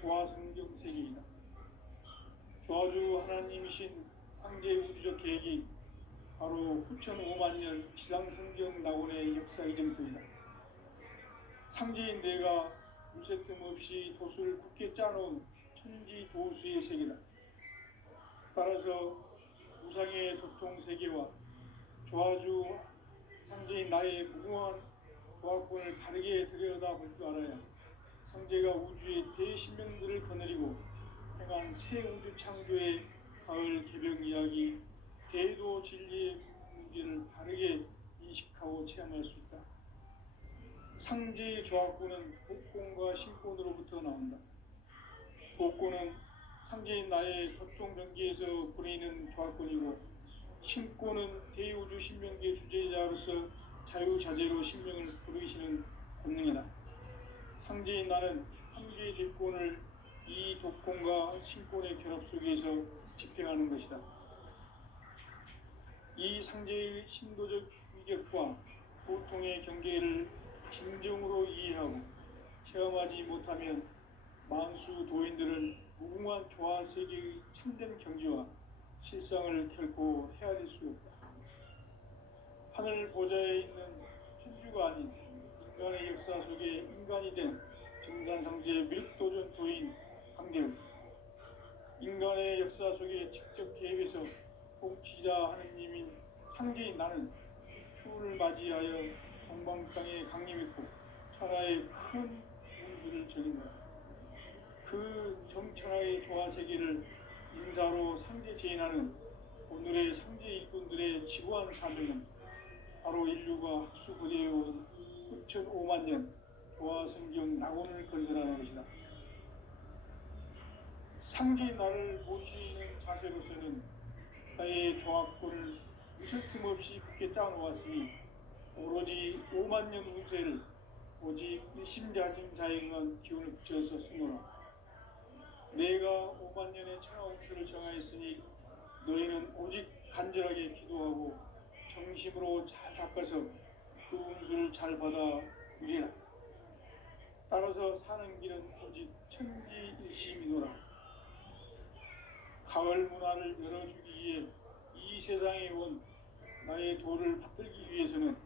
조화성경 세계이다. 조화주 하나님이신 창제 우주적 계획이 바로 후천 5만 년 지상성경 낙원의 역사 이전부이다. 창제인 내가 무쇠뜸 없이 도수를 굳게 짜놓은 천지 도수의 세계다. 따라서 우상의 도통 세계와 조화주 창제인 나의 무궁한 조화권을 바르게 들여다볼 줄 알아야 창제가 우주의 대신명들을 거느리고 행한 새 우주 창조의 가을 개벽 이야기, 대도 진리의 문제를 바르게 인식하고 체험할 수 있다. 상제의 조화권은 복권과 신권으로부터 나온다. 복권은 상제인 나의 고통 경계에서 보내는 조화권이고, 신권은 대우주 신명계 주제자로서 자유자재로 신명을 부르시는 본능이다. 상제인 나는 상제의 대권을 이 독권과 신권의 결합 속에서 집행하는 것이다. 이 상제의 신도적 위격과 고통의 경계를 진정으로 이해하고 체험하지 못하면 만수 도인들은 무궁한 조화 세계의 참된 경지와 실상을 결코 헤아릴 수 없다. 하늘 보좌에 있는 천주가 아닌 인간의 역사 속에 인간이 된 증산상제 밀도전 도인 강대훈, 인간의 역사 속에 직접 개입해서 통치자 하느님인 상제인 나는 추운을 맞이하여 동방땅에 강림했고 천하의 큰 운수를 전인다. 그 정천하의 조화세계를 인사로 상제 제인하는 오늘의 상제 일꾼들의 지구한 사명은 바로 인류가 학수고대해온 후천 5만 년 조화성경 낙원을 건설하는 것이다. 상제인 나를 모시는 자세로서는 나의 조화권을 무설틈 없이 굳게 짜놓았으니 오로지 5만 년 운세를 오직 일심자진 자에게만 기운을 붙여서 쓰노라. 내가 5만 년의 천하 운수를 정하였으니 너희는 오직 간절하게 기도하고 정심으로 잘 닦아서 그 운수를 잘 받아 누리라. 따라서 사는 길은 오직 천지일심이노라. 가을 문화를 열어주기 위해 이 세상에 온 나의 도를 받들기 위해서는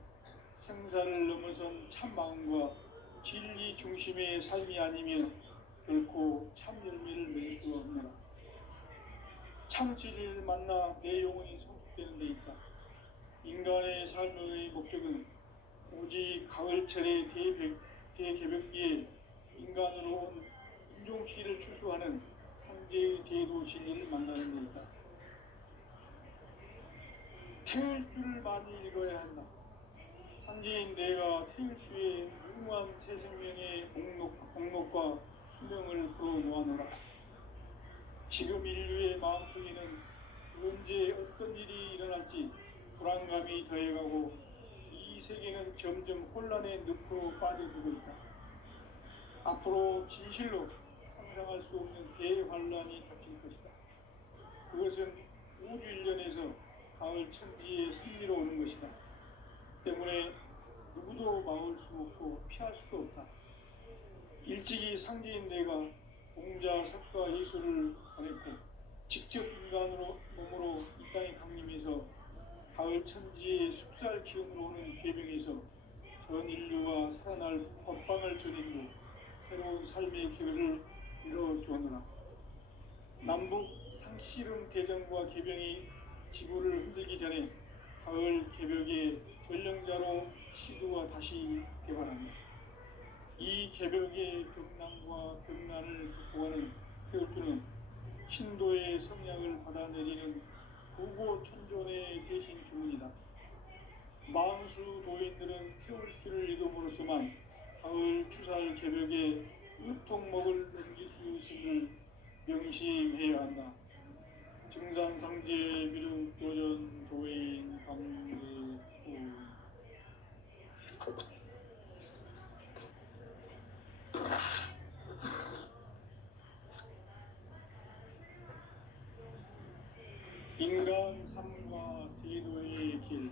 생사를 넘어선 참 마음과 진리 중심의 삶이 아니면 결코 참 열매를 맺을 수 없느라. 참 진리를 만나 내 영혼이 성숙되는 데 있다. 인간의 삶의 목적은 오직 가을철의 대개벽기에 인간으로 온 인종씨를 추수하는 상제의 대도 진리를 만나는 데 있다. 태일주를 많이 읽어야 한다. 상제인 내가 태일주의 무궁한 새 생명의 공록과 수명을 풀어놓아노라. 지금 인류의 마음속에는 언제 어떤 일이 일어날지 불안감이 더해가고 이 세계는 점점 혼란의 늪으로 빠져들고 있다. 앞으로 진실로 상상할 수 없는 대환란이 닥칠 것이다. 그것은 우주 일련에서 가을 천지의 승리로 오는 것이다. 때문에 누구도 막을 수 없고 피할 수도 없다. 일찍이 상제인 내가 공자, 석가, 예수를 보냈고 직접 인간으로 몸으로 이 땅에 강림해서 가을 천지의 숙살 기운으로 오는 계명에서 전 인류가 살아날 법방을 전인고 새로운 삶의 기회를 이뤄주었노라. 남북 상씨름 대전과 개병이 지구를 흔들기 전에 가을 개벽의 전령자로 시도가 다시 개발합니다. 이 개벽의 벽난과 벽난을 극복하는 태울주는 신도의 성량을 받아내리는 부고천존의 대신 주문이다. 만수 도인들은 태울주를 읽음으로써만 가을 추살 개벽에 의통목을 넘길 수 있음을 명심해야 한다. 증산상제 미륵 도전 도인 강대훈. 인간 삶과 대도의 길.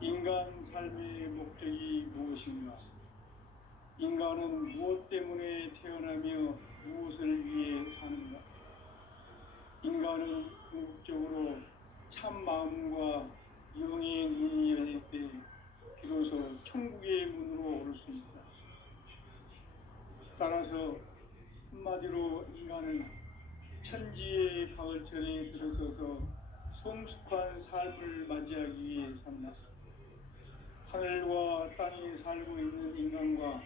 인간 삶의 목적이 무엇인가? 인간은 무엇 때문에 태어나며 따라서 한마디로 인간은 천지의 가을철에 들어서서 성숙한 삶을 맞이하기 위해 산다. 하늘과 땅에 살고 있는 인간과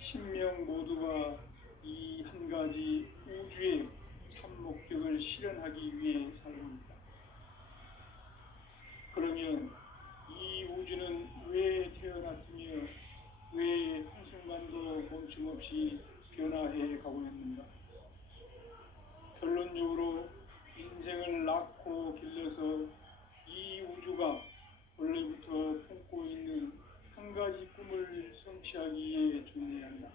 신명 모두가 이 한 가지 우주의 참 목적을 실현하기 위해 살고있다. 그러면 이 우주는 왜 태어났으며 왜 한순간도 멈춤없이 변화해 가고 있는가? 결론적으로 인생을 낳고 길러서 이 우주가 원래부터 품고 있는 한 가지 꿈을 성취하기 위해 존재한다.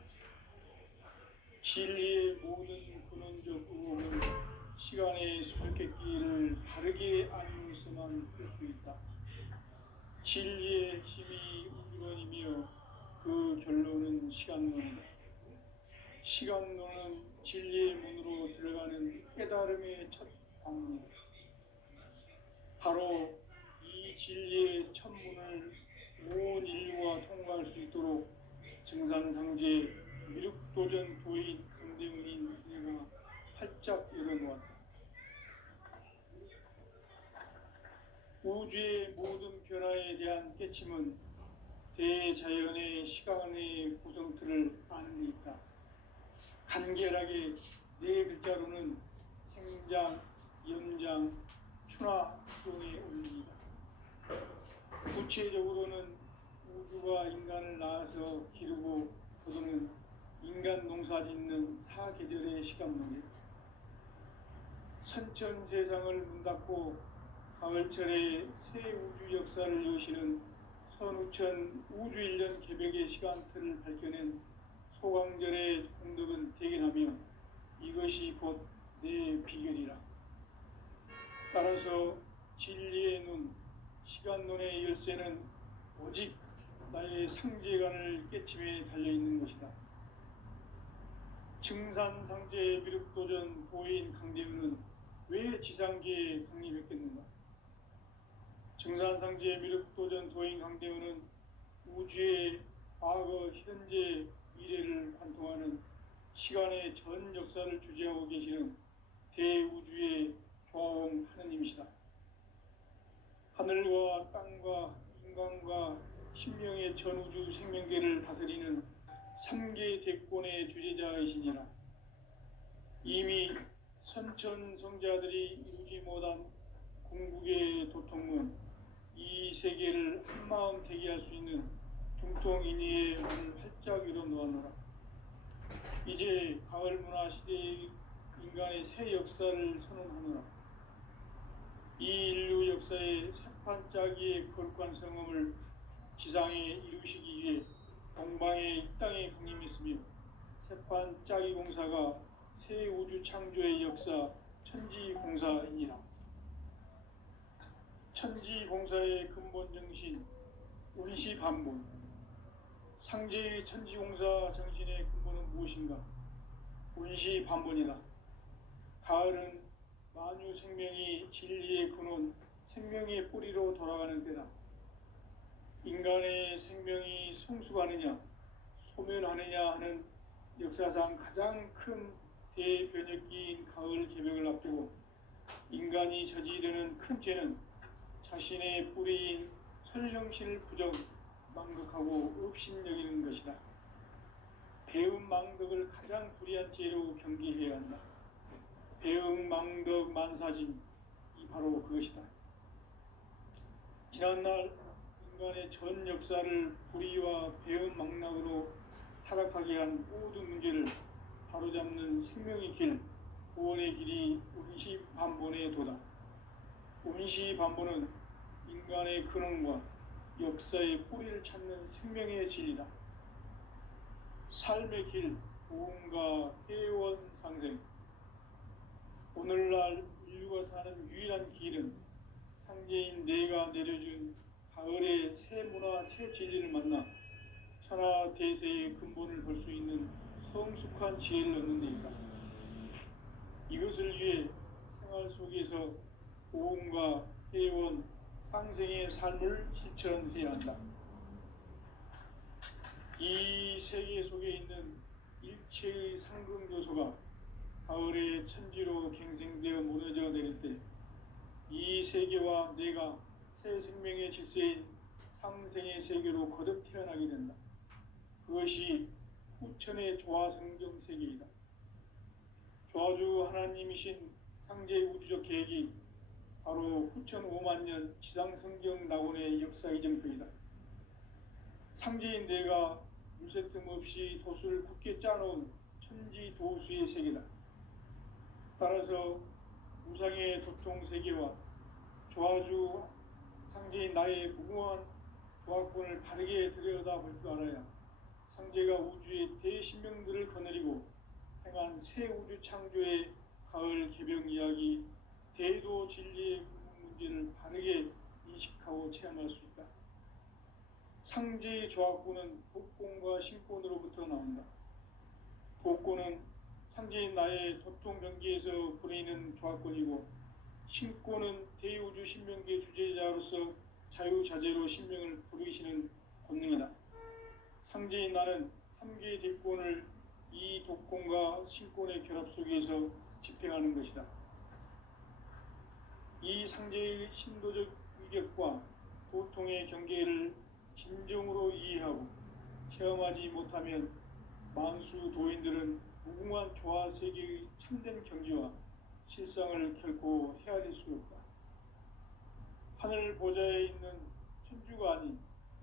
진리의 모든 근원적 의혹은 시간의 수수께끼를 바르게 알면서만 풀 수 있다. 진리의 핵심이 우주론이며 그 결론은 시간론이다. 시간론은 진리의 문으로 들어가는 깨달음의 첫 방문이다. 바로 이 진리의 첫 문을 온 인류가 통과할 수 있도록 증산상제 미륵도전 도인 강대훈인 내가 활짝 열어놓았다. 우주의 모든 변화에 대한 깨침은 대자연의 시간의 구성틀을 아는 데 있다. 간결하게 네 글자로는 생장, 연장, 추나 수동의 원리이다. 구체적으로는 우주가 인간을 낳아서 기르고 거두는 인간 농사 짓는 사계절의 시간론이다. 선천 세상을 문 닫고 가을철에 새 우주 역사를 여시는 선우천 우주 1년 개벽의 시간틀을 밝혀낸 소강절의 공덕은 대견하며 이것이 곧 내 비결이라. 따라서 진리의 눈, 시간론의 열쇠는 오직 나의 상제관을 깨침에 달려있는 것이다. 증산상제 미륵도전 도인 강대훈은 왜 지상계에 강림했겠는가? 증산상제 미륵도전 도인 강대훈은 우주의 과거, 현재, 미래를 관통하는 시간의 전 역사를 주재하고 계시는 대우주의 조화홍 하느님이시다. 하늘과 땅과 인간과 신명의 전우주 생명계를 다스리는 3계 대권의 주재자이시니라. 이미 선천성자들이 이루지 못한 궁극의 도통문, 이 세계를 한마음 대기할 수 있는 중통인의의 문을 활짝 열어놓았노라. 이제 가을 문화 시대의 인간의 새 역사를 선언하노라. 이 인류 역사의 새판짜기의 거룩한 성음을 지상에 이루시기 위해 동방의 이 땅에 강림했으며 새판짜기 공사가 새 우주 창조의 역사 천지공사이니라. 천지공사의 근본 정신 운시반본. 상제의 천지공사 정신의 근본은 무엇인가? 운시반본이다. 가을은 만유 생명이 진리의 근원, 생명의 뿌리로 돌아가는 때다. 인간의 생명이 성숙하느냐, 소멸하느냐 하는 역사상 가장 큰 대변혁기인 가을 개벽을 앞두고 인간이 저지르는 큰 죄는 자신의 뿌리인 설령신을 부정, 망극하고 업신여기는 것이다. 배움 망덕을 가장 불의한 죄로 경계해야 한다. 배움 망덕 만사진, 이 바로 그것이다. 지난날 인간의 전 역사를 불의와 배움 망락으로 타락하게 한 모든 문제를 바로잡는 생명의 길, 구원의 길이 운시반본의 도다. 운시반본은 인간의 근원과 역사의 뿌리를 찾는 생명의 진리다. 삶의 길, 보험과 회원상생. 오늘날 인류가 사는 유일한 길은 상제인 내가 내려준 가을의 새 문화, 새 진리를 만나 천하 대세의 근본을 볼 수 있는 성숙한 지혜를 얻는 데이다. 이것을 위해 생활 속에서 보험과 회원, 상생의 삶을 실천해야 한다. 이 세계 속에 있는 일체의 상금요소가 가을의 천지로 갱생되어 무너져 내릴 때 이 세계와 내가 새 생명의 질서인 상생의 세계로 거듭 태어나게 된다. 그것이 후천의 조화성경 세계이다. 조화주 하나님이신 상제의 우주적 계획이 바로 후천 5만년 지상성경 낙원의 역사 이정표이다. 상제인 내가 물새틈 없이 도수를 굳게 짜놓은 천지도수의 세계다. 따라서 우상의 도통세계와 조화주 상제인 나의 무궁한 조화권을 바르게 들여다볼 줄 알아야 상제가 우주의 대신명들을 거느리고 행한 새 우주 창조의 가을 개병 이야기, 대도 진리의 문제를 바르게 인식하고 체험할 수 있다. 상제의 조화권은 복권과 신권으로부터 나온다. 복권은 상제인 나의 도통 경계에서 부리는 조화권이고, 신권은 대우주 신명계 주제자로서 자유자재로 신명을 부르시는 권능이다. 상제인 나는 3개의 뒷권을 이 독권과 신권의 결합 속에서 집행하는 것이다. 이 상제의 신도적 위격과 도통의 경계를 진정으로 이해하고 체험하지 못하면 만수 도인들은 무궁한 조화 세계의 참된 경지와 실상을 결코 헤아릴 수 없다. 하늘 보좌에 있는 천주가 아닌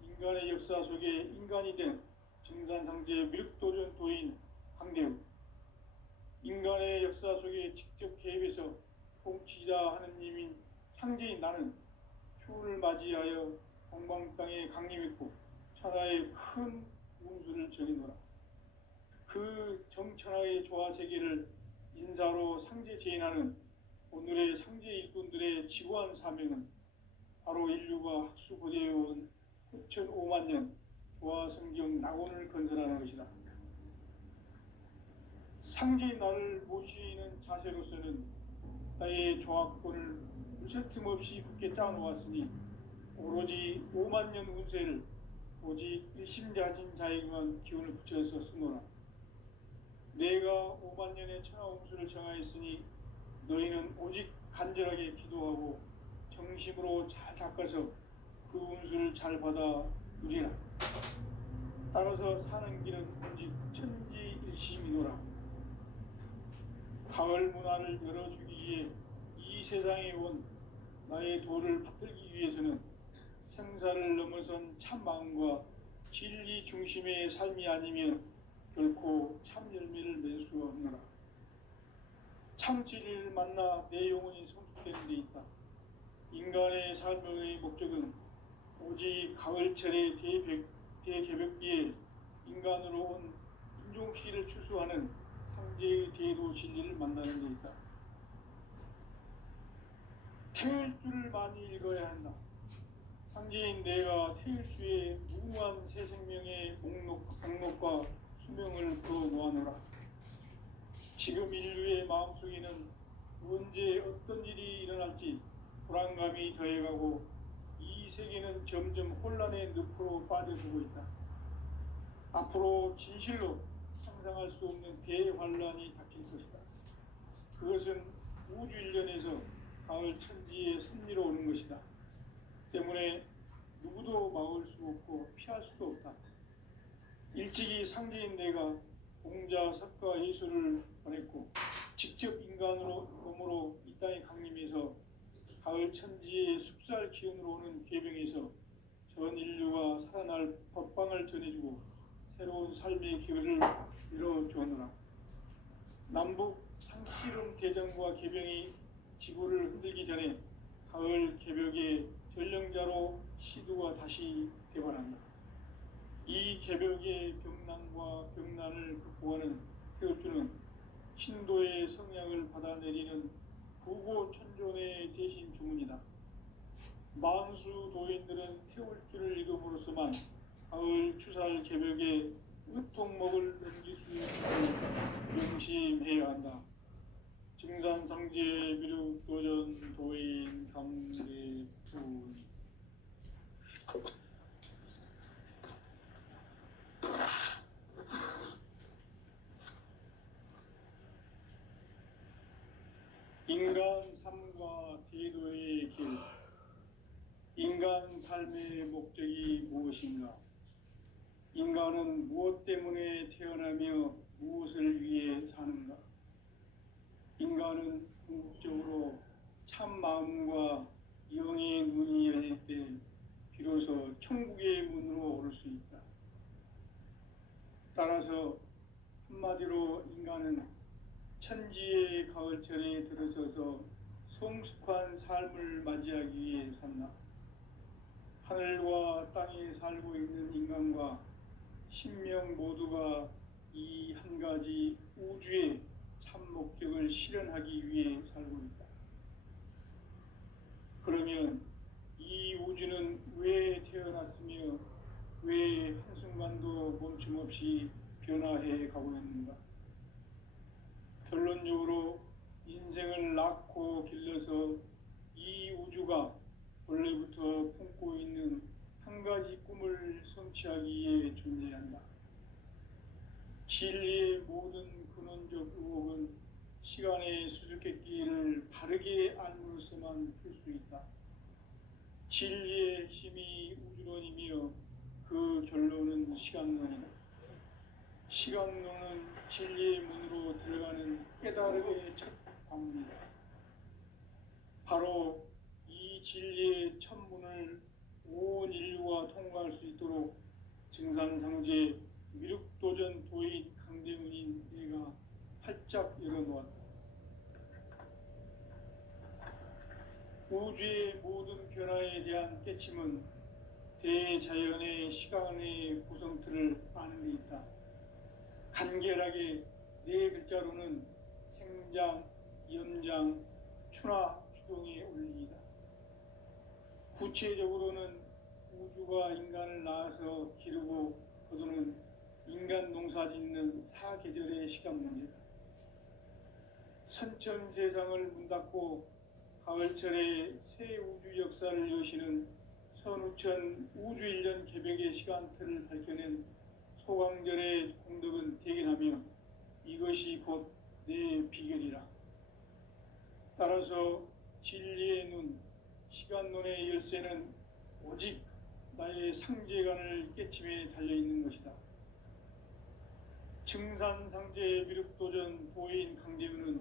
인간의 역사 속에 인간이 된 증산상제 밀도전 도인 강대우, 인간의 역사 속에 직접 개입해서 통치자 하느님인 상제인 나는 추운을 맞이하여 동방 땅에 강림했고 천하의 큰 운수를 전해노라. 그 정천하의 조화 세계를 인사로 상제 제인하는 오늘의 상제 일꾼들의 지구한 사명은 바로 인류가 학수고대해온 후천 5만년 조화성경 낙원을 건설하는 것이다. 상제인 나를 모시는 자세로서는 나의 조화권을 물새틈 없이 굳게 짜놓았으니 오로지 5만년 운세를 오직 일심자진 자에게만 기운을 붙여서 쓰노라. 내가 5만년의 천하운수를 정하였으니 너희는 오직 간절하게 기도하고 정심으로 잘 닦아서 그 운수를 잘 받아 누리라. 따라서 사는 길은 오직 천지일심이노라. 가을 문화를 열어주기 위해 이 세상에 온 나의 도를 받들기 위해서는 생사를 넘어선 참 마음과 진리 중심의 삶이 아니면 결코 참 열매를 맺을 수 없노라. 참 진리를 만나 내 영혼이 성숙되는 데 있다. 인간의 삶의 목적은 오직 가을철의 대개벽기에 인간으로 온 인종씨를 추수하는 상제의 대도 진리를 만나는 데 있다. 태일주를 많이 읽어야 한다. 상제인 내가 태일주의 무궁한 새 생명의 목록과 수명을 그어 놓아노라. 지금 인류의 마음속에는 언제 어떤 일이 일어날지 불안감이 더해가고 이 세계는 점점 혼란의 늪으로 빠져들고 있다. 앞으로 진실로 상상할 수 없는 대환란이 닥칠 것이다. 그것은 우주 일련에서 가을 천지의 섭리로 오는 것이다. 때문에 누구도 막을 수 없고 피할 수도 없다. 일찍이 상제인 내가 공자, 석가, 예수를 보냈고 직접 인간으로 몸으로 이 땅에 강림해서 가을 천지의 숙살 기운으로 오는 괴병에서 전 인류가 살아날 법방을 전해주고 새로운 삶의 기회를 열어주었노라. 남북 상실음 대전과 개병이 지구를 흔들기 전에 가을 개벽의 전령자로 시두가 다시 대발한다. 이 개벽의 병난과 병난을 극복하는 태울주는 신도의 성향을 받아내리는 부고천존의 대신 주문이다. 만수 도인들은 태울주를 이름으로서만 가을 추살 개벽의 으통목을 넘길 수 있도록 명심해야 한다. 증산상제 미륵도전 도인 감대부 인간 삶과 태도의 길. 인간 삶의 목적이 무엇인가? 인간은 무엇 때문에 태어나며 무엇을 위해 사는가? 인간은 궁극적으로 참 마음과 영의 문이 열릴 때 비로소 천국의 문으로 오를 수 있다. 따라서 한마디로 인간은 천지의 가을철에 들어서서 성숙한 삶을 맞이하기 위해 산다. 하늘과 땅에 살고 있는 인간과 신명 모두가 이 한 가지 우주의 참 목적을 실현하기 위해 살고 있다. 그러면 이 우주는 왜 태어났으며 왜 한순간도 멈춤 없이 변화해 가고 있는가? 결론적으로 인생을 낳고 길러서 이 우주가 원래부터 품고 있는 한 가지 꿈을 성취하기 위해 존재한다. 진리의 모든 근원적 의혹은 시간의 수수께끼를 바르게 알므로서만 풀 수 있다. 진리의 핵심이 우주론이며 그 결론은 시간론이다. 시간론은 진리의 문으로 들어가는 깨달음의 첫 관문이다. 바로 이 진리의 첫 문을 온 인류가 통과할 수 있도록 증산상제 미륵도전 도인 강대문인 내가 활짝 열어놓았다. 우주의 모든 변화에 대한 깨침은 대자연의 시간의 구성틀을 아는 데 있다. 간결하게 네 글자로는 생장, 염장, 추나 추동의 원리이다. 구체적으로는 우주가 인간을 낳아서 기르고 거두는 인간 농사짓는 사계절의 시간 문제다. 선천 세상을 문 닫고 가을철에 새 우주 역사를 여시는 선우천 우주 1년 개벽의 시간틀을 밝혀낸 소강절의 공덕은 대견하며 이것이 곧 내 비결이라. 따라서 진리의 눈, 시간론의 열쇠는 오직 나의 상제관을 깨침에 달려있는 것이다. 증산상제 미륵도전 도인 강대우는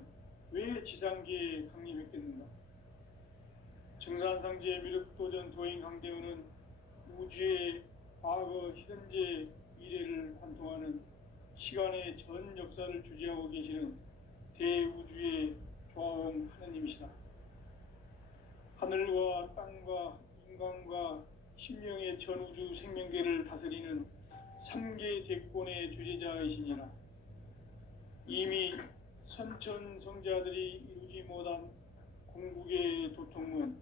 왜 지상계에 강림했겠는가? 증산상제 미륵도전 도인 강대우는 우주의 과거, 현재, 미래를 관통하는 시간의 전 역사를 주재하고 계시는 대우주의 조화원 하느님이시다. 하늘과 땅과 인간과 신명의 전우주 생명계를 다스리는 3계 대권의 주재자이시니라. 이미 선천성자들이 이루지 못한 궁극의 도통문,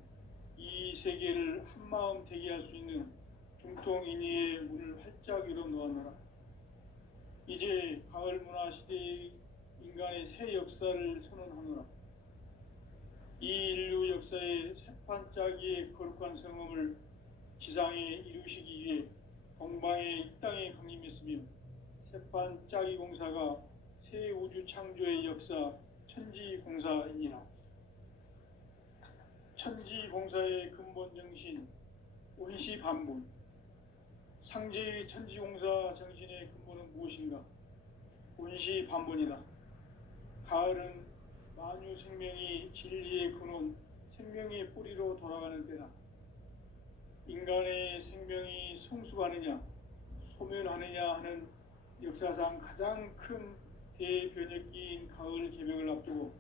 이 세계를 한마음 되게 할 수 있는 중통인의의 문을 활짝 열어놓았노라. 이제 가을 문화 시대의 인간의 새 역사를 선언하노라. 이 인류 역사의 새판짜기의 거룩한 성험을 지상에 이루시기 위해 동방의 이 땅에 강림했으며 새판짜기 공사가 새 우주 창조의 역사 천지공사이니라. 천지공사의 근본 정신 운시반본. 상제의 천지공사 정신의 근본은 무엇인가? 운시반본이다. 가을은 만유 생명이 진리의 근원, 생명의 뿌리로 돌아가는 때다. 인간의 생명이 성숙하느냐, 소멸하느냐 하는 역사상 가장 큰 대변혁기인 가을 개벽을 앞두고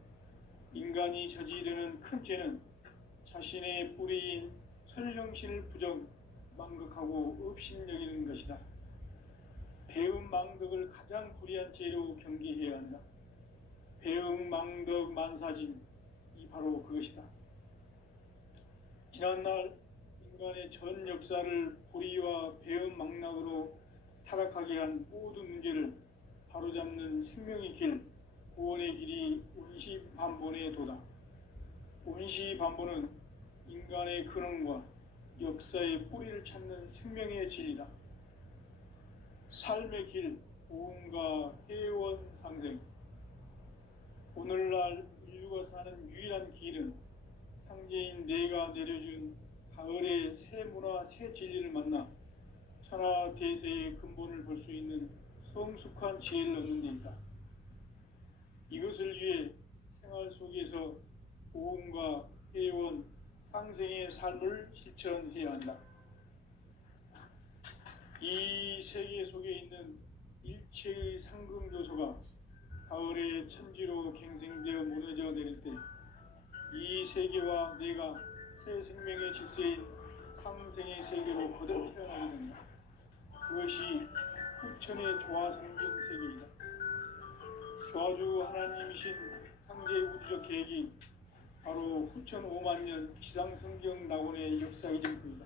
인간이 저지르는 큰 죄는 자신의 뿌리인 설령신을 부정, 망극하고 업신여기는 것이다. 배음 망덕을 가장 불의한 죄로 경계해야 한다. 배음 망덕 만사진, 이 바로 그것이다. 지난날 인간의 전 역사를 불의와 배음 망락으로 타락하게 한 모든 문제를 바로잡는 생명의 길, 구원의 길이 운시반본의 도다. 운시반본은 인간의 근원과 역사의 뿌리를 찾는 생명의 진리다. 삶의 길, 보험과 회원 상생. 오늘날 인류가 사는 유일한 참여한 길은 상제인 내가 내려준 가을의 새 문화 새 진리를 만나 천하 대세의 근본을 볼 수 있는 성숙한 지혜를 얻는 데 있다. 이것을 위해 생활 속에서 고음과 회원, 상생의 삶을 실천해야 한다. 이 세계 속에 있는 일체의 상금조소가 가을의 천지로 갱생되어 무너져 내릴 때 이 세계와 내가 새 생명의 질서인 상생의 세계로 거듭 태어나게 된다. 그것이 후천의 조화생긴 세계이다. 조화주 하나님이신 상제의 우주적 계획이 바로 후천 5만 년 지상성경 낙원의 역사이실 뿐이다.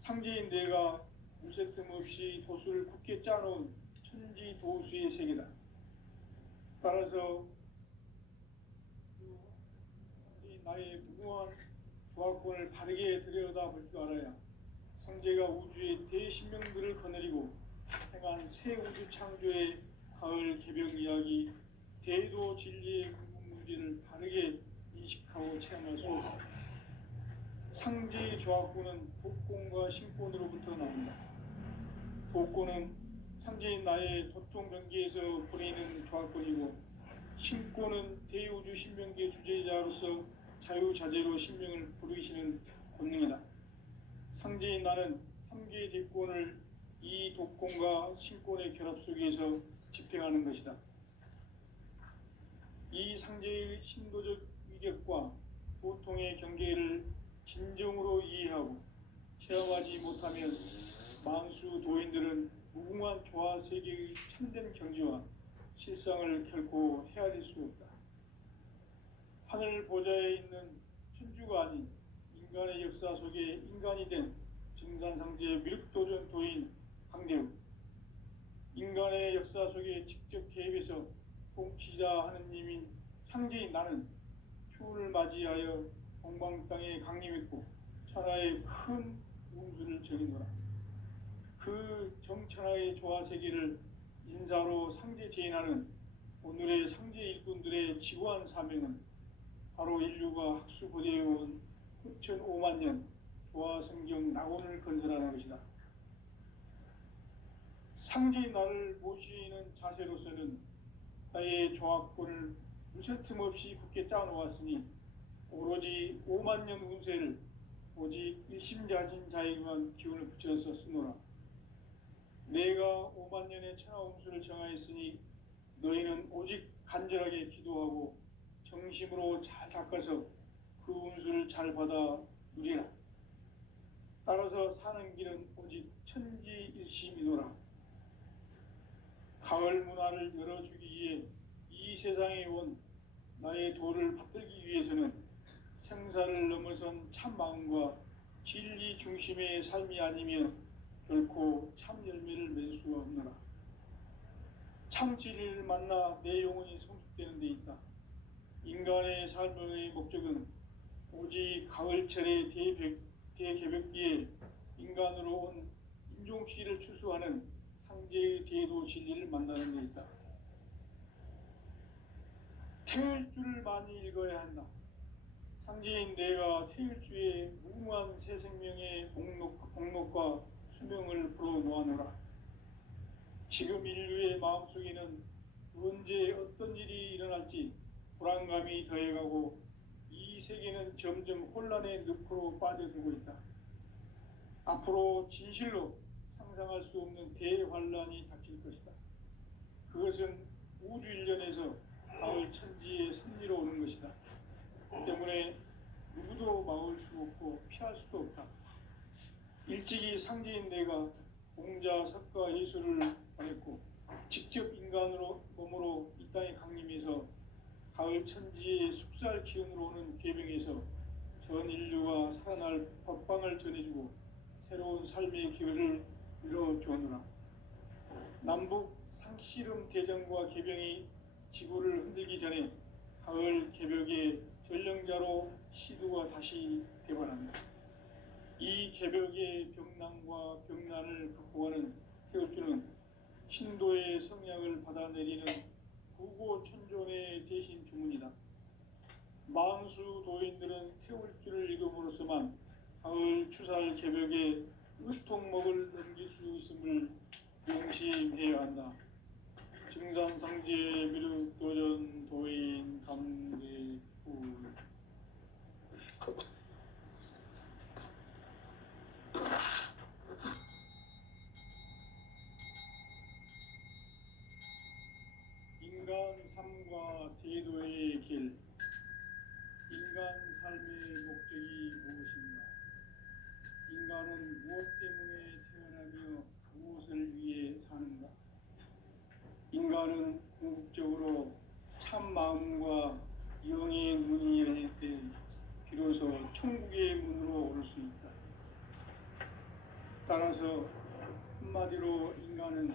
상제인 내가 무쇠 틈 없이 도수를 굳게 짜놓은 천지 도수의 세계다. 따라서 나의 무궁한 조화권을 바르게 들여다볼 줄 알아야 상제가 우주의 대신명들을 거느리고 행한 새 우주 창조의 가을 개벽 이야기, 대도 진리의 근본 문제를 바르게 인식하고 체험할 수 있다. 상제의 조화권은 복권과 신권으로부터 나온다. 복권은 상제인 나의 도통 경계에서 보내는 조화권이고, 신권은 대우주 신명계 주제자로서 자유자재로 신명을 부르시는 권능이다. 상제인 나는 3개의 대권을 이 독권과 신권의 결합 속에서 집행하는 것이다. 이 상제의 신도적 위격과 보통의 경계를 진정으로 이해하고 체험하지 못하면 만수 도인들은 무궁한 조화 세계의 참된 경지와 실상을 결코 헤아릴 수 없다. 하늘 보좌에 있는 천주가 아닌 인간의 역사 속에 인간이 된 증산상제 미륵도전 도인 강대우, 인간의 역사 속에 직접 개입해서 통치자 하느님인 상제인 나는 추운을 맞이하여 동방 땅에 강림했고 천하의 큰 운수를 정의노라. 그 정천하의 조화 세계를 인사로 상제 제인하는 오늘의 상제 일꾼들의 지구한 사명은 바로 인류가 학수고대해온 후천 5만 년 조화 성경 낙원을 건설하는 것이다. 상제인 나를 모시는 자세로서는 나의 조화권을 무쇠 틈 없이 굳게 짜놓았으니 오로지 5만 년 운세를 오직 일심자진 자에게만 기운을 붙여서 쓰노라. 내가 5만 년의 천하 운수를 정하였으니 너희는 오직 간절하게 기도하고 정심으로 잘 닦아서 그 운수를 잘 받아 누리라. 따라서 사는 길은 오직 천지일심이노라. 가을 문화를 열어주기 위해 이 세상에 온 나의 도를 받들기 위해서는 생사를 넘어선 참 마음과 진리 중심의 삶이 아니면 결코 참 열매를 맺을 수가 없노라. 참 진리를 만나 내 영혼이 성숙되는 데 있다. 인간의 삶의 목적은 오직 가을철의 대개벽기에 인간으로 온 인종씨를 추수하는 상제의 대도 진리를 만나는 데 있다. 태일주를 많이 읽어야 한다. 상제인 내가 태일주의 무궁한 새 생명의 목록과 수명을 풀어놓아노라. 지금 인류의 마음속에는 언제 어떤 일이 일어날지 불안감이 더해가고 이 세계는 점점 혼란의 늪으로 빠져들고 있다. 앞으로 진실로 상상할 수 없는 대환란이 닥칠 것이다. 그것은 우주 일련에서 가을 천지의 섭리로 오는 것이다. 때문에 누구도 막을 수 없고 피할 수도 없다. 일찍이 상제인 내가 공자, 석가, 예수를 보냈고 직접 인간으로 몸으로 이 땅에 강림해서 가을 천지의 숙살 기운으로 오는 계병에서 전 인류가 살아날 법방을 전해주고 새로운 삶의 기회를 이뤄주었노라. 남북 상씨름 대전과 계병이 지구를 흔들기 전에 가을 개벽의 전령자로 시두가 다시 개발합니다. 이 개벽의 병난과 병난을 극복하는 태울주는 신도의 성향을 받아내리는 구고천존의 대신 주문이다. 만수 도인들은 태울 줄을 익음으로써만 가을 추살 개벽에 으통목을 넘길 수 있음을 명심해야 한다. 증산상제 미륵도전 도인 감대부. 인간 삶과 대도의 길. 인간 삶의 목적이 무엇인가? 인간은 무엇 때문에 태어나며 무엇을 위해 사는가? 인간은 궁극적으로 참 마음과 영의 문이 열릴 때 비로소 천국의 문으로 올 수 있다. 따라서 한마디로 인간은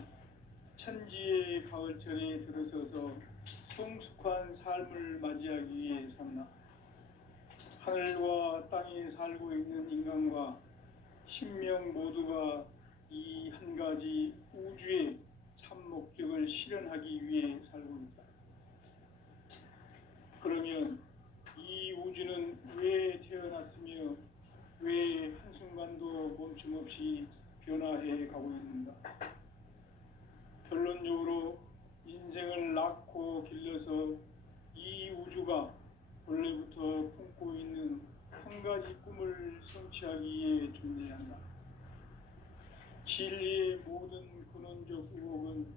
천지의 가을철에 들어서서 성숙한 삶을 맞이하기 위해 산다. 하늘과 땅에 살고 있는 인간과 신명 모두가 이 한 가지 우주의 참 목적을 실현하기 위해 살고 있다. 그러면 이 우주는 왜 태어났으며 왜 한순간도 멈춤없이 변화해 가고 있는가? 결론적으로 인생을 낳고 길러서 이 우주가 원래부터 품고 있는 한 가지 꿈을 성취하기 위해 존재한다. 진리의 모든 근원적 의혹은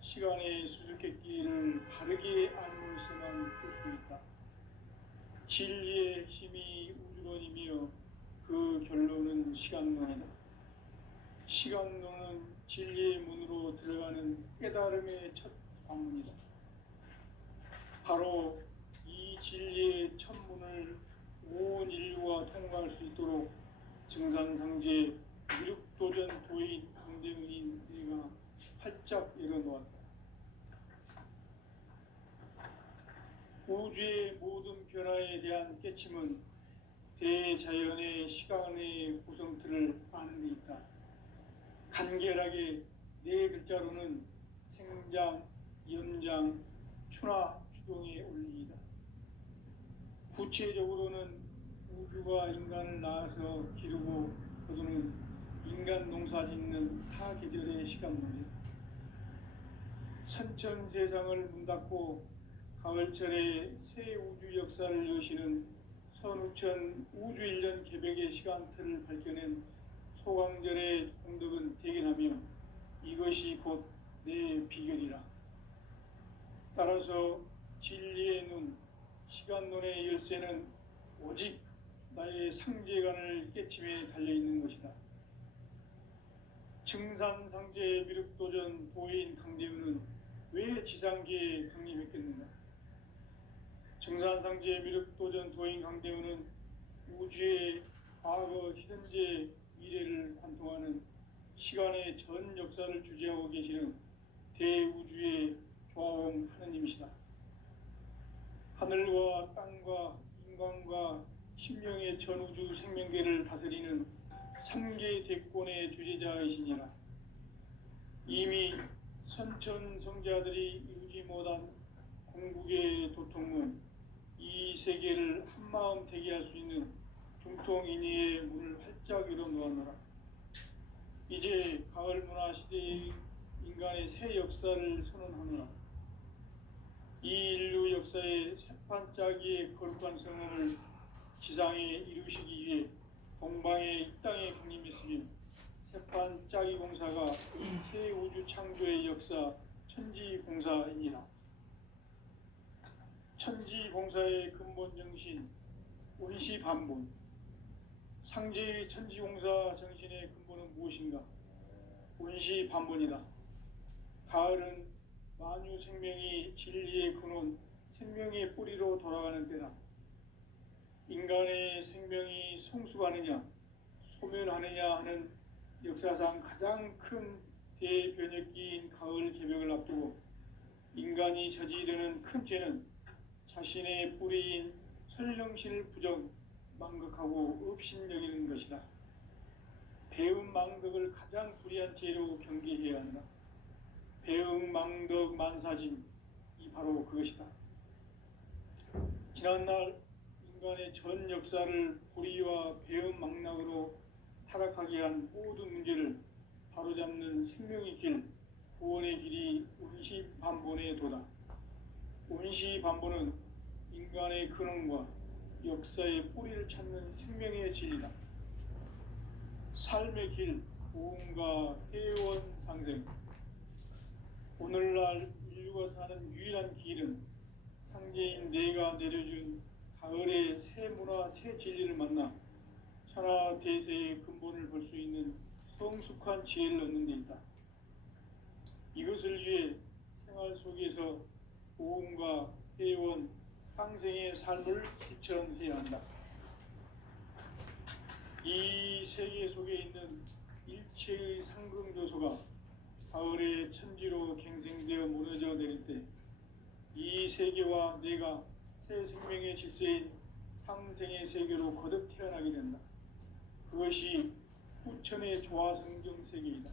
시간의 수수께끼를 바르게 알므로서만 풀 수 있다. 진리의 핵심이 우주론이며 그 결론은 시간론이다. 시간론은 진리의 문으로 들어가는 깨달음의 첫 방문이다. 바로 이 진리의 첫 문을 온 인류가 통과할 수 있도록 증산상제 미륵도전 도인 강대문인 내가 활짝 열어놓았다. 우주의 모든 변화에 대한 깨침은 대자연의 시간의 구성틀을 아는 데 있다. 간결하게 네 글자로는 생장, 연장, 추나 추동의 원리이다. 구체적으로는 우주가 인간을 낳아서 기르고 거두는 인간 농사 짓는 사계절의 시간론이다. 선천세상을 문닫고 가을철에 새 우주 역사를 여시는 선우천 우주일년 개벽의 시간틀을 밝혀낸 소강절의 공덕은 대견하며 이것이 곧 내 비결이라. 따라서 진리의 눈, 시간론의 열쇠는 오직 나의 상제관을 깨침에 달려있는 것이다. 증산상제 미륵도전 도인 강대우는 왜 지상계에 강림했겠는가? 증산상제 미륵도전 도인 강대우는 우주의 과거, 현재, 미래를 관통하는 시간의 전 역사를 주재하고 계시는 대우주의 조화원 하느님이시다. 하늘과 땅과 인간과 신명의 전우주 생명계를 다스리는 삼계 대권의 주재자이시니라. 이미 선천성자들이 이루지 못한 궁극의 도통문, 이 세계를 한마음 되게 할 수 있는 중통인의의 문을 활짝 열어놓았노라. 이제 가을 문화 시대의 인간의 새 역사를 선언하노라. 이 인류 역사의 새판짜기의 거룩한 성험을 지상에 이루시기 위해 동방의 이 땅에 강림했으며 새판짜기 공사가 새 우주 창조의 역사 천지공사이니라. 천지공사의 근본 정신 운시반본. 상제의 천지공사 정신의 근본은 무엇인가? 운시반본이다. 가을은 만유 생명이 진리의 근원, 생명의 뿌리로 돌아가는 때다. 인간의 생명이 성숙하느냐, 소멸하느냐 하는 역사상 가장 큰 대변혁기인 가을 개벽을 앞두고 인간이 저지르는 큰 죄는 자신의 뿌리인 설령신을 부정, 망극하고 업신여기는 것이다. 배움 망덕을 가장 불의한 죄로 경계해야 한다. 배움 망덕 만사진, 이 바로 그것이다. 지난날 인간의 전 역사를 불의와 배은망락으로 타락하게 한 모든 문제를 바로잡는 생명의 길, 구원의 길이 운시반본의 도다. 운시반본은 인간의 근원과 역사의 뿌리를 찾는 생명의 진리다. 삶의 길, 보험과 회원 상생. 오늘날 인류가 사는 유일한 길은 상제인 내가 내려준 가을의 새 문화, 새 진리를 만나 천하 대세의 근본을 볼 수 있는 성숙한 지혜를 얻는 데 있다. 이것을 위해 생활 속에서 보험과 회원, 상생의 삶을 실천해야 한다. 이 세계 속에 있는 일체의 상승조소가 가을의 천지로 갱생되어 무너져 내릴 때 이 세계와 내가 새 생명의 질서인 상생의 세계로 거듭 태어나게 된다. 그것이 후천의 조화성경 세계이다.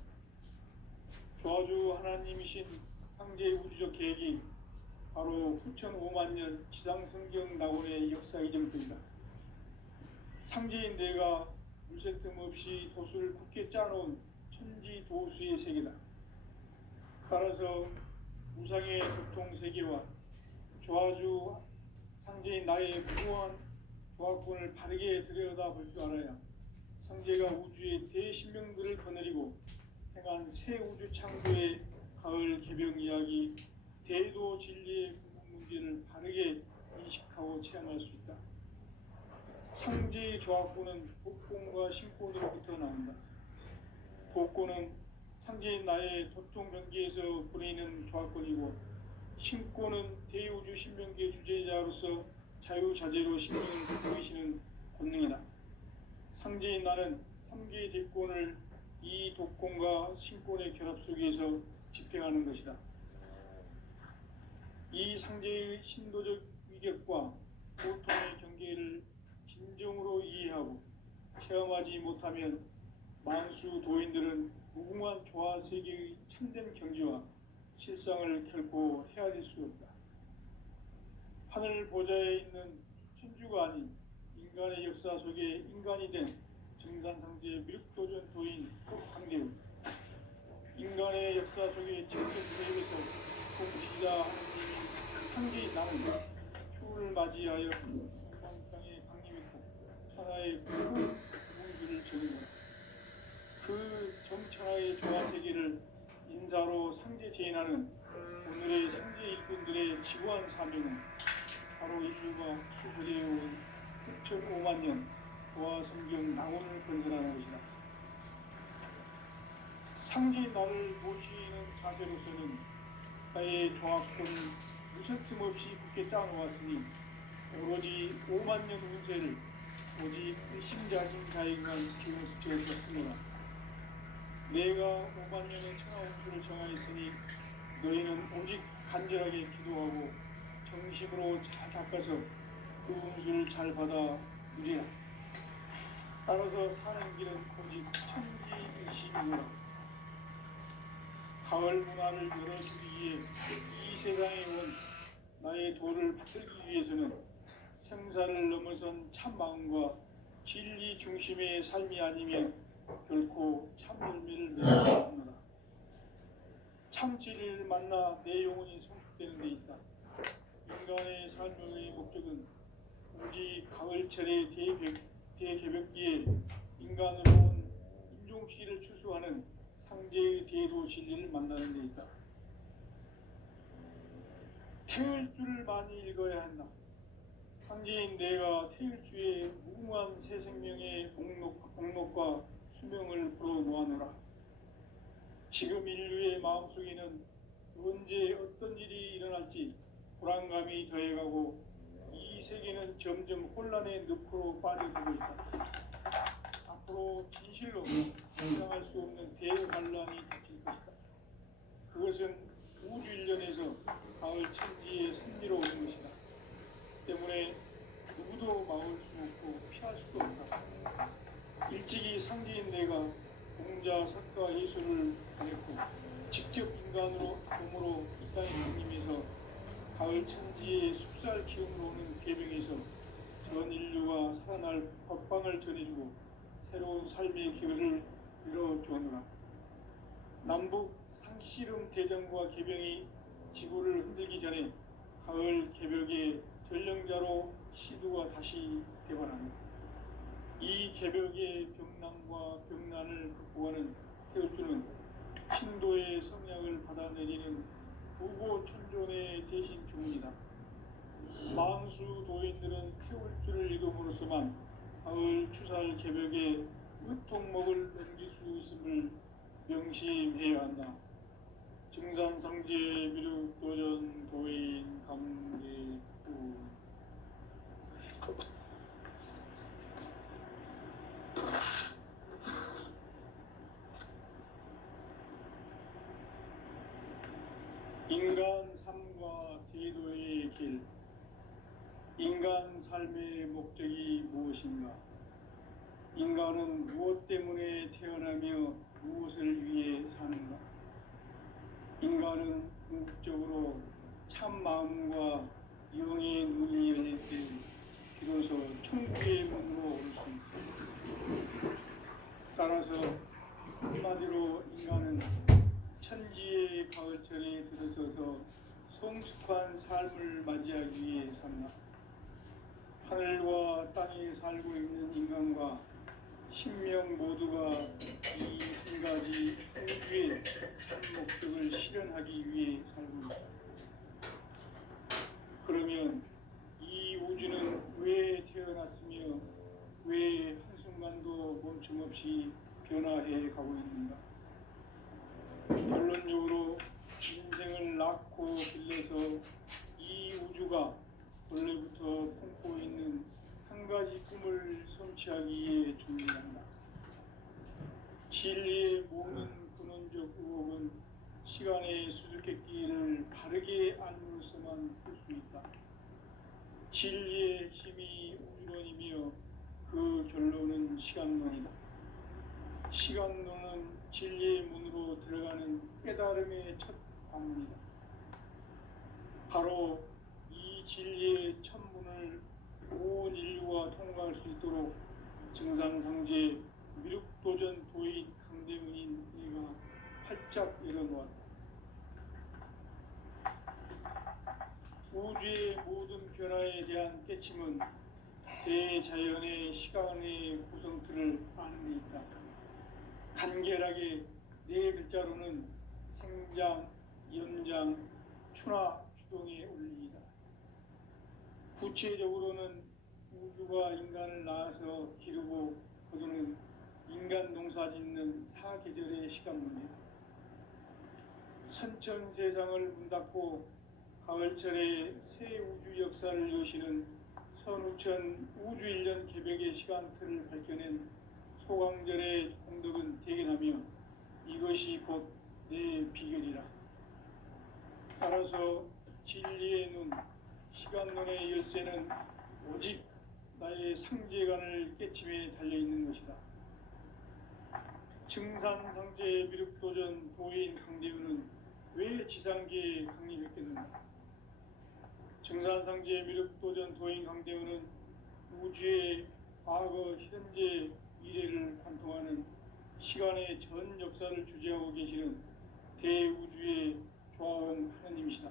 조화주 하나님이신 상제의 우주적 계획이 바로 후천 5만년 지상성경 낙원의 역사 이전부이다. 상제인 내가 물새 틈 없이 도수를 굳게 짜놓은 천지 도수의 세계다. 따라서 무상의 교통세계와 조화주 상제인 나의 무궁한 조화권을 바르게 들여다볼 줄 알아야 상제가 우주의 대신명들을 거느리고 행한 새 우주 창조의 가을 개병 이야기, 대도 진리의 궁극 문제를 바르게 인식하고 체험할 수 있다. 상제의 조화권은 복권과 신권으로부터 나온다. 복권은 상제인 나의 도통변기에서 보내는 조화권이고, 신권은 대우주 신명기의 주제자로서 자유자재로 신명을 보이시는 권능이다. 상제인 나는 3개의 대권을 이 독권과 신권의 결합 속에서 집행하는 것이다. 이 상제의 신도적 위격과 고통의 경계를 진정으로 이해하고 체험하지 못하면 만수 도인들은 무궁한 조화 세계의 참된 경지와 실상을 결코 헤아릴 수 없다. 하늘 보좌에 있는 천주가 아닌 인간의 역사 속에 인간이 된 증산상제 밀도전 도인 황대우, 인간의 역사 속에 직접 대입해서 통치자 하느님이 상제인 나는 휴를 맞이하여 땅에 강림했고 천하의 큰 공주를 적은 그 정천하의 조화 세계를 인사로 상제 제인하는 오늘의 상제 일꾼들의 지구한 사명은 바로 인류가 수그려온 6,500년 조화 성경 낙원을 건설하는 것이다. 상제 나를 모시는 자세로서는 나의 조화권을 무슨 없이 굳게 짜놓았으니 오로지 5만 년 운세를 오직 일심자신 자에게만 지었습니다. 내가 5만 년의 천하 운수를 정하였으니 너희는 오직 간절하게 기도하고 정심으로 잘 닦아서 그 운수를 잘 받아 누리라. 따라서 사는 길은 오직 천지일심이노라. 가을 문화를 열어주기 위해 이 세상에 온 나의 도를 받들기 위해서는 생사를 넘어선 참 마음과 진리 중심의 삶이 아니면 결코 참 열매를 맺지 않는다. 참 진리를 만나 내 영혼이 성숙되는 데 있다. 인간의 삶의 목적은 오직 가을철의 대개벽기에 인간으로 온 인종씨를 추수하는 상제의 대도 진리를 만나는 데 있다. 태일주를 많이 읽어야 한다. 상제인 내가 태일주의 무궁한 새 생명의 목록과 수명을 불어놓아노라. 지금 인류의 마음속에는 언제 어떤 일이 일어날지 불안감이 더해가고 이 세계는 점점 혼란의 늪으로 빠져들고 있다. 앞으로 진실로 상상할 수 없는 대반란이 닥칠 것이다. 그것은 우주 일련에서 가을 천지의 승리로 오는 것이다. 때문에 누구도 막을 수 없고 피할 수도 없다. 일찍이 상제인 내가 공자, 석가, 예술을 보냈고 직접 인간으로 몸으로 이 땅에 강림해서 가을 천지의 숲살 기운으로 오는 계병에서 전 인류가 살아날 법방을 전해주고 새로운 삶의 기회를 열어주었노라. 남북 상씨름 대전과 개병이 지구를 흔들기 전에 가을 개벽의 전령자로 시두가 다시 되관합니다. 이 개벽의 병남과 병난을 극복하는 태울주는 신도의 성약을 받아내리는 부고 천존의 대신 주문이다. 망수 도인들은 태울주를 이름으로서만 가을 추살 개벽의 의통목을 넘길 수 있음을 명심해야 한다. 증산상제 미륵도전 도인 감개구. 인간 삶과 제도의 길. 인간 삶의 목적이 무엇인가? 인간은 무엇 때문에 태어나며 무엇을 위해 사는가? 인간은 궁극적으로 참 마음과 영의 눈이 열릴 때 비로소 천국의 문으로 올 수 있다. 따라서 한마디로 인간은 천지의 가을철에 들어서서 성숙한 삶을 맞이하기 위해 산다. 하늘과 땅에 살고 있는 인간과 신명 모두가 이 한 가지 우주의 참 목적을 실현하기 위해 살고 있다. 그러면 이 우주는 왜 태어났으며 왜 한순간도 멈춤없이 변화해 가고 있는가? 결론적으로 인생을 낳고 길러서 이 우주가 원래부터 품고 있는 한 가지 꿈을 성취하기 위해 준비한다. 진리에 모든 근원적 의혹은 시간의 수수께끼를 바르게 알므로서만 풀 수 있다. 진리의 핵심이 우주론이며 그 결론은 시간론이다. 시간론은 진리의 문으로 들어가는 깨달음의 첫 관문이다. 바로 이 진리의 첫 문을 온 인류가 통과할 수 있도록 증산상제 미륵도전 도인 강대문인 이가 활짝 열어놓았다. 우주의 모든 변화에 대한 깨침은 대자연의 시간의 구성틀을 아는 데 있다. 간결하게 네 글자로는 생장, 연장, 추나, 추동의 원리이다. 구체적으로는 우주가 인간을 낳아서 기르고 거두는 인간 농사 짓는 사계절의 시간 문제다. 선천 세상을 문 닫고 가을철에 새 우주 역사를 여시는 선우천 우주 1년 개벽의 시간틀을 밝혀낸 소강절의 공덕은 대견하며 이것이 곧 내 비결이라. 따라서 진리의 눈, 시간론의 열쇠는 오직 나의 상제관을 깨침에 달려있는 것이다. 증산상제 미륵도전 도인 강대우는 왜 지상계에 강림했겠는가? 증산상제 미륵도전 도인 강대우는 우주의 과거, 현재, 미래를 관통하는 시간의 전 역사를 주재하고 계시는 대우주의 조화원 하나님이시다.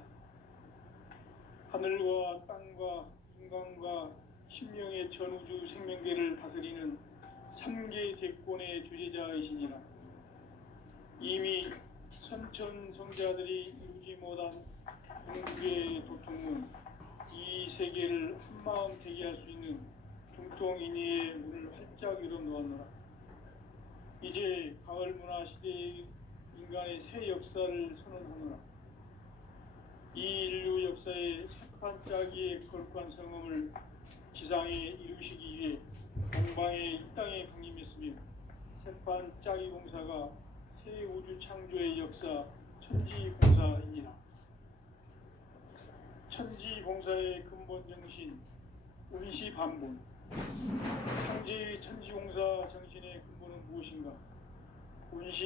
하늘과 땅과 인간과 신명의 전우주 생명계를 다스리는 3개 대권의 주재자이시니라. 이미 선천성자들이 이루지 못한 궁극의 도통은 이 세계를 한마음 되게 할 수 있는 중통인의의 문을 활짝 열어놓았노라. 이제 가을 문화 시대의 인간의 새 역사를 선언하노라. 이 인류 역사의 새판 짜기의 거룩한 성음을 지상에 이루시기 위해 동방의 이 땅에 강림했으며 새판 짜기 공사가 새 우주 창조의 역사 천지공사이니라. 천지공사의 근본 정신 운시반본. 창제의 천지공사 정신의 근본은 무엇인가? 운시